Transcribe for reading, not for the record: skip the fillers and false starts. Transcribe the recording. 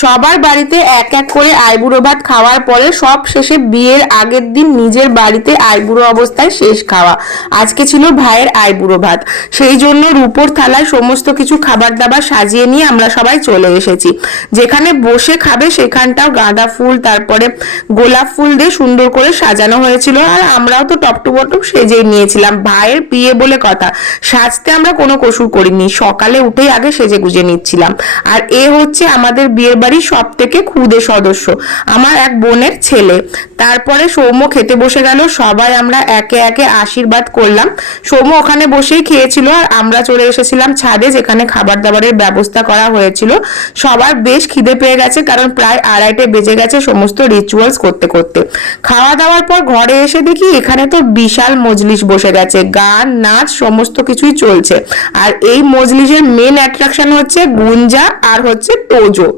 সবার বাড়িতে এক এক করে আইবুড়ো ভাত খাওয়ার পরে সব শেষে বিয়ের আগের দিন নিজের বাড়িতে আইবুড়ো অবস্থায় শেষ খাওয়া। আজকে ছিল ভাইয়ের আইবুড়ো ভাত, সেই জন্য রূপোর থালায় সমস্ত কিছু খাবার দাবার সাজিয়ে নিয়ে আমরা সবাই চলে এসেছি। যেখানে বসে খাবে সেখানটাও গাঁদা ফুল তারপরে গোলাপ ফুল দিয়ে সুন্দর করে সাজানো হয়েছিল, আর আমরাও তো টপ টু বটম সেজেই নিয়েছিলাম। ভাইয়ের বিয়ে বলে কথা, সাজতে আমরা কোনো কসুর করিনি, সকালে উঠেই আগে সেজে গুজে নিচ্ছিলাম। আর এ হচ্ছে আমাদের বিয়ের সব থেকে ক্ষুদে সদস্য, আমার এক বোনের ছেলে। তারপরে সৌম্য খেতে বসে গেল, সবাই আমরা একে একে আশীর্বাদ করলাম। সৌম্য ওখানে বসেই খেয়েছিল, আর আমরা চলে এসেছিলাম ছাদে, যেখানে খাবার দাবারের ব্যবস্থা করা হয়েছিল। সবার বেশ খিদে পেয়ে গেছে, কারণ প্রায় 2:30 বেজে গেছে সমস্ত রিচুয়ালস করতে করতে। খাওয়া দাওয়ার পর ঘরে এসে দেখি এখানে তো বিশাল মজলিস বসে গেছে, গান নাচ সমস্ত কিছুই চলছে। আর এই মজলিসের মেন অ্যাট্রাকশন হচ্ছে গুঞ্জা আর হচ্ছে তোজো।